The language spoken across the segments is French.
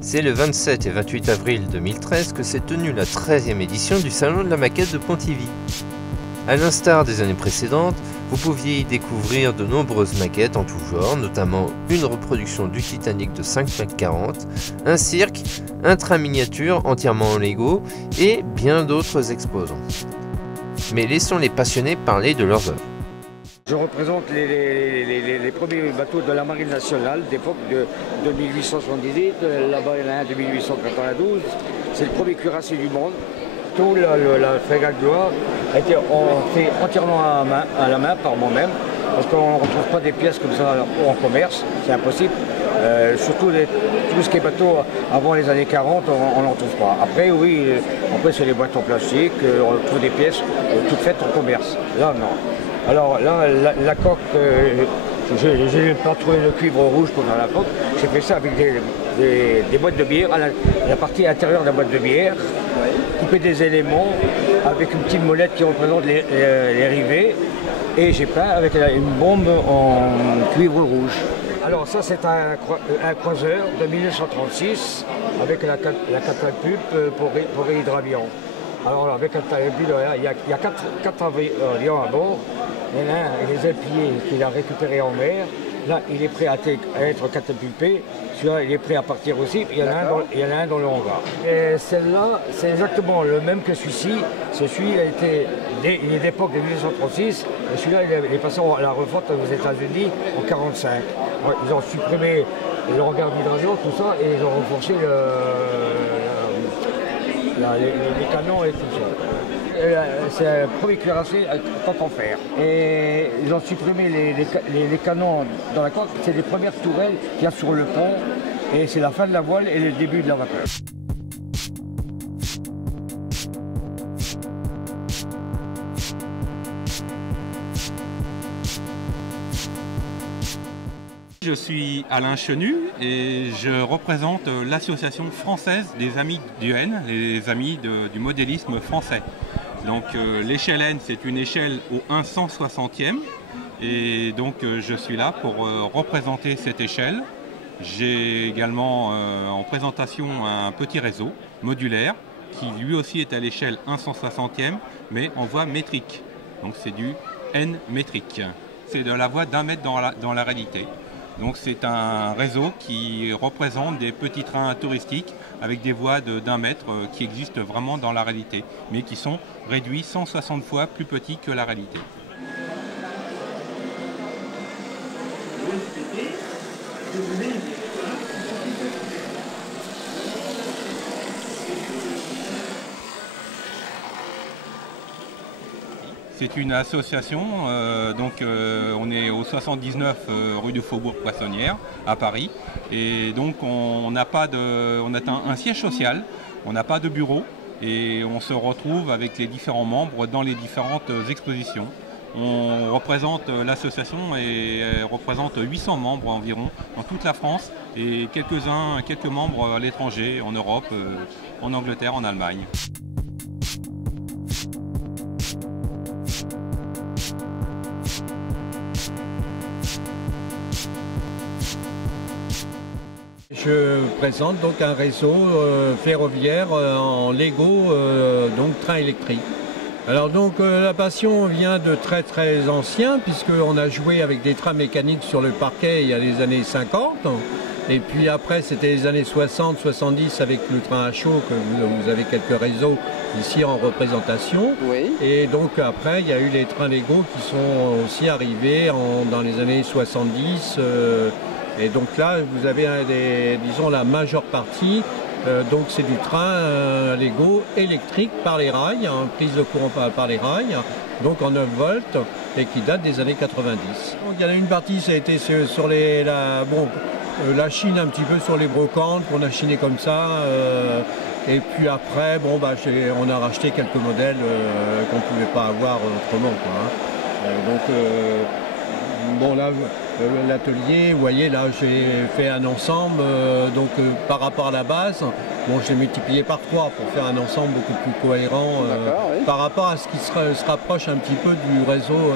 C'est le 27 et 28 avril 2013 que s'est tenue la 13e édition du Salon de la maquette de Pontivy. A l'instar des années précédentes, vous pouviez y découvrir de nombreuses maquettes en tout genre, notamment une reproduction du Titanic de 5,40 m, un cirque, un train miniature entièrement en Lego et bien d'autres exposants. Mais laissons les passionnés parler de leurs œuvres. Je représente les premiers bateaux de la Marine nationale d'époque de 1878, là-bas il y en a un de 1892, c'est le premier cuirassé du monde. Tout la frégate Gloire a été fait entièrement à la main par moi-même, parce qu'on ne retrouve pas des pièces comme ça en commerce, c'est impossible. Surtout tout ce qui est bateau avant les années 40, on n'en trouve pas. Après oui, après c'est les boîtes en plastique, on trouve des pièces toutes faites en commerce. Là non. Alors là, la coque, je n'ai pas trouvé le cuivre rouge pour faire la coque. J'ai fait ça avec des boîtes de bière, la partie intérieure de la boîte de bière, couper des éléments avec une petite molette qui représente les rivets. Et j'ai peint avec une bombe en cuivre rouge. Alors ça c'est un croiseur de 1936 avec la catapulte pour hydravion. Alors avec un catapulte, il y a quatre avions à bord. Il y en a un, les ailes-pliés qu'il a récupéré en mer. Là, il est prêt à être catapulté. Celui-là, il est prêt à partir aussi. Il y en a un dans le hangar. Et celle-là, c'est exactement le même que celui-ci. Celui-ci il est d'époque de 1936. Et celui-là, il est passé à la refonte aux États-Unis en 1945. Ouais, ils ont supprimé le regard d'hydravion, tout ça, et ils ont renforcé les canons et tout ça. C'est un premier cuirassé coque en fer. Et ils ont supprimé les canons dans la coque. C'est les premières tourelles qu'il y a sur le pont. Et c'est la fin de la voile et le début de la vapeur. Je suis Alain Chenu et je représente l'association française des Amis du N, les Amis du modélisme français. Donc l'échelle N, c'est une échelle au 1/160e et donc je suis là pour représenter cette échelle. J'ai également en présentation un petit réseau modulaire qui lui aussi est à l'échelle 1/160e mais en voie métrique. Donc c'est du N métrique. C'est de la voie d'1 mètre dans la réalité. Donc c'est un réseau qui représente des petits trains touristiques avec des voies d'1 mètre qui existent vraiment dans la réalité, mais qui sont réduits 160 fois plus petits que la réalité. C'est une association, on est au 79 rue du Faubourg-Poissonnière à Paris et donc on a un siège social, on n'a pas de bureau et on se retrouve avec les différents membres dans les différentes expositions. On représente l'association et représente 800 membres environ dans toute la France et quelques membres à l'étranger, en Europe, en Angleterre, en Allemagne. Je présente donc un réseau ferroviaire en Lego, donc train électrique. Alors donc la passion vient de très ancien puisqu'on a joué avec des trains mécaniques sur le parquet il y a les années 50. Et puis après c'était les années 60-70 avec le train à chaud que vous avez quelques réseaux ici en représentation. Oui. Et donc après il y a eu les trains Lego qui sont aussi arrivés dans les années 70. Et donc là, vous avez disons la majeure partie, donc c'est du train Lego électrique par les rails, prise de courant par les rails, donc en 9 volts et qui date des années 90. Donc il y en a une partie, ça a été sur la chine un petit peu sur les brocantes, qu'on a chiné comme ça. Et puis après, on a racheté quelques modèles qu'on ne pouvait pas avoir autrement, quoi. Bon là, l'atelier, vous voyez, là j'ai fait un ensemble, par rapport à la base, bon, je l'ai multiplié par 3 pour faire un ensemble beaucoup plus cohérent oui. par rapport à ce qui se rapproche un petit peu du réseau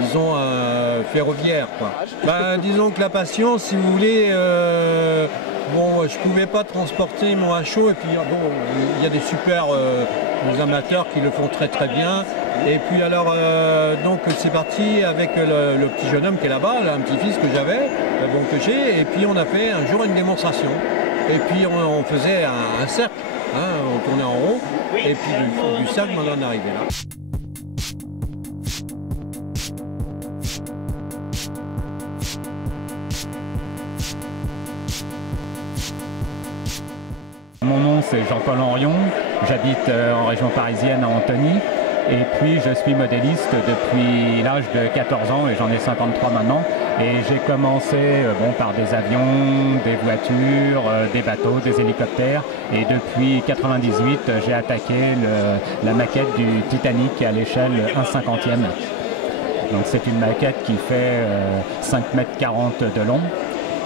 disons, ferroviaire, quoi. Bah, disons que la passion, si vous voulez, bon, je pouvais pas transporter mon HO, et puis bon, il y a des super des amateurs qui le font très très bien. Et puis alors, donc c'est parti avec le petit jeune homme qui est là-bas, un petit-fils que j'avais, bon, que j'ai, et puis on a fait un jour une démonstration. Et puis on faisait un cercle, hein, on tournait en rond, et puis du cercle, on en arrivait là. Mon nom c'est Jean-Paul Henrion, j'habite en région parisienne à Antony et puis je suis modéliste depuis l'âge de 14 ans et j'en ai 53 maintenant. Et j'ai commencé bon, par des avions, des voitures, des bateaux, des hélicoptères et depuis 98 j'ai attaqué la maquette du Titanic à l'échelle 1/50e. Donc c'est une maquette qui fait 5,40 m de long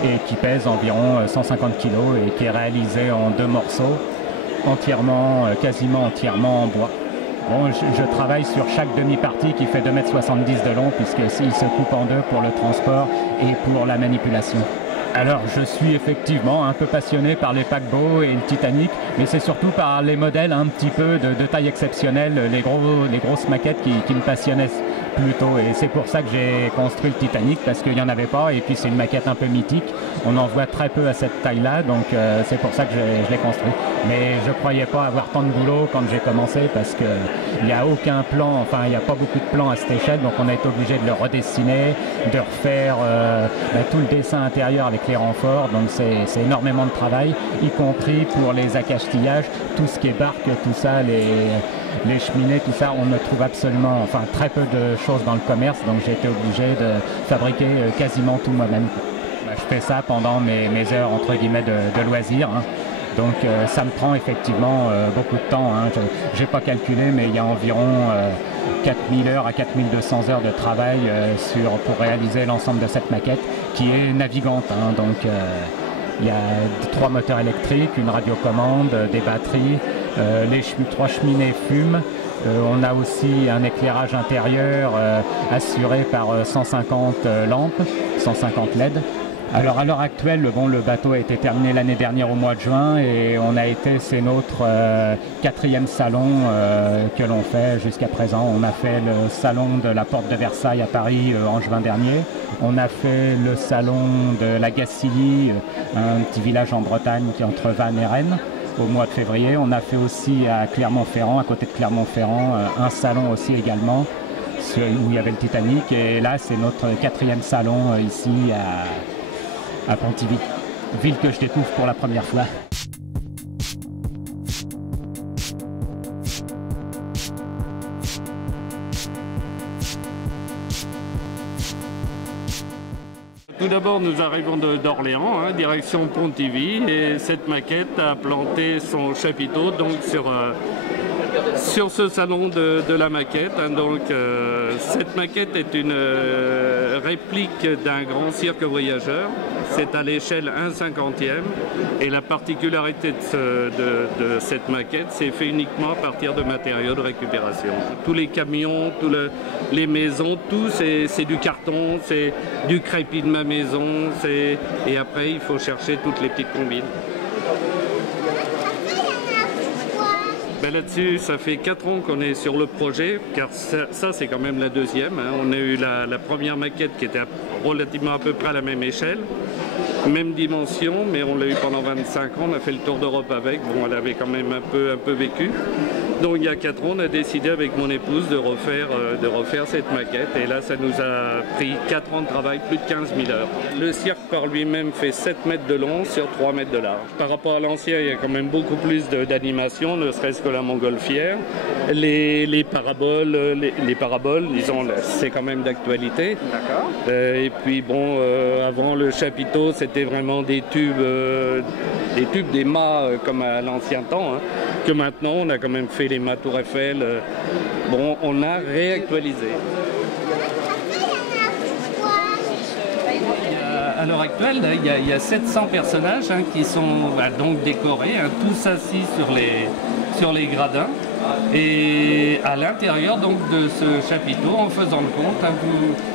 et qui pèse environ 150 kg et qui est réalisée en 2 morceaux, entièrement, quasiment entièrement en bois. Bon, je travaille sur chaque demi-partie qui fait 2,70 m de long puisqu'il se coupe en deux pour le transport et pour la manipulation. Alors je suis effectivement un peu passionné par les paquebots et le Titanic, mais c'est surtout par les modèles un petit peu de taille exceptionnelle, les grosses maquettes qui me passionnaient plutôt. Et c'est pour ça que j'ai construit le Titanic, parce qu'il n'y en avait pas, et puis c'est une maquette un peu mythique. On en voit très peu à cette taille-là, donc c'est pour ça que je l'ai construit. Mais je ne croyais pas avoir tant de boulot quand j'ai commencé, parce qu'il n'y a aucun plan, enfin il n'y a pas beaucoup de plans à cette échelle, donc on a été obligé de le redessiner, de refaire tout le dessin intérieur avec les renforts, donc c'est énormément de travail, y compris pour les accastillages, tout ce qui est barque, tout ça, les cheminées, tout ça, on ne trouve absolument, enfin très peu de choses dans le commerce, donc j'ai été obligé de fabriquer quasiment tout moi-même. Je fais ça pendant mes heures entre guillemets de loisirs, hein. Donc ça me prend effectivement beaucoup de temps, hein. Je n'ai pas calculé, mais il y a environ 4000 heures à 4200 heures de travail pour réaliser l'ensemble de cette maquette qui est navigante, hein. Donc il y a 3 moteurs électriques, une radiocommande, des batteries, les 3 cheminées fument. On a aussi un éclairage intérieur assuré par 150 lampes, 150 LED. Alors à l'heure actuelle, le bateau a été terminé l'année dernière au mois de juin et c'est notre 4e salon que l'on fait jusqu'à présent. On a fait le salon de la Porte de Versailles à Paris en juin dernier. On a fait le salon de la Gacilly, un petit village en Bretagne qui est entre Vannes et Rennes, au mois de février. On a fait aussi à Clermont-Ferrand, à côté de Clermont-Ferrand, un salon aussi également où il y avait le Titanic. Et là, c'est notre 4e salon ici à Pontivy, ville que je découvre pour la première fois. Tout d'abord, nous arrivons d'Orléans, hein, direction Pontivy, et cette maquette a planté son chapiteau donc sur ce salon de la maquette, hein. Donc cette maquette est une réplique d'un grand cirque voyageur. C'est à l'échelle 1/50e et la particularité de cette maquette, c'est fait uniquement à partir de matériaux de récupération. Tous les camions, les maisons, tout c'est du carton, c'est du crépi de ma maison, et après il faut chercher toutes les petites combines. Ben là-dessus, ça fait 4 ans qu'on est sur le projet, car ça c'est quand même la 2e. Hein. On a eu la première maquette qui était relativement à peu près à la même échelle, même dimension, mais on l'a eu pendant 25 ans, on a fait le tour d'Europe avec. Bon, elle avait quand même un peu vécu. Donc il y a 4 ans, on a décidé avec mon épouse de refaire cette maquette. Et là, ça nous a pris 4 ans de travail, plus de 15 000 heures. Le cirque par lui-même fait 7 mètres de long sur 3 mètres de large. Par rapport à l'ancien, il y a quand même beaucoup plus d'animation, ne serait-ce que la montgolfière. Les paraboles, disons, c'est quand même d'actualité. D'accord. Et puis bon, avant le chapiteau, c'était vraiment des tubes, des mâts comme à l'ancien temps, hein, que maintenant on a quand même fait les mâts Tour Eiffel. Bon, on a réactualisé. À l'heure actuelle, il y a 700 personnages, hein, qui sont donc décorés, hein, tous assis sur les gradins. Et à l'intérieur donc de ce chapiteau, en faisant le compte,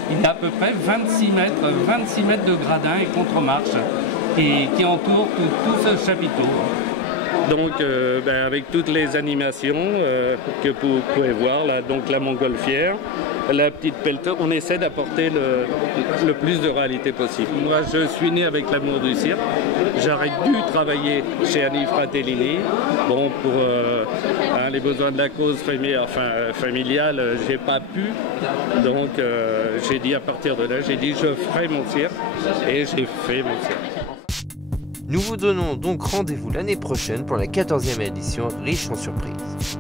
il y a à peu près 26 mètres de gradins et contre-marches qui entourent tout ce chapiteau. Donc avec toutes les animations que vous pouvez voir, là, donc la montgolfière, la petite pelleteuse, on essaie d'apporter le plus de réalité possible. Moi je suis né avec l'amour du cirque, j'aurais dû travailler chez Annie Fratellini, bon pour les besoins de la cause familiale, j'ai pas pu, donc j'ai dit à partir de là, je ferai mon cirque et j'ai fait mon cirque. Nous vous donnons donc rendez-vous l'année prochaine pour la 14e édition riche en surprises.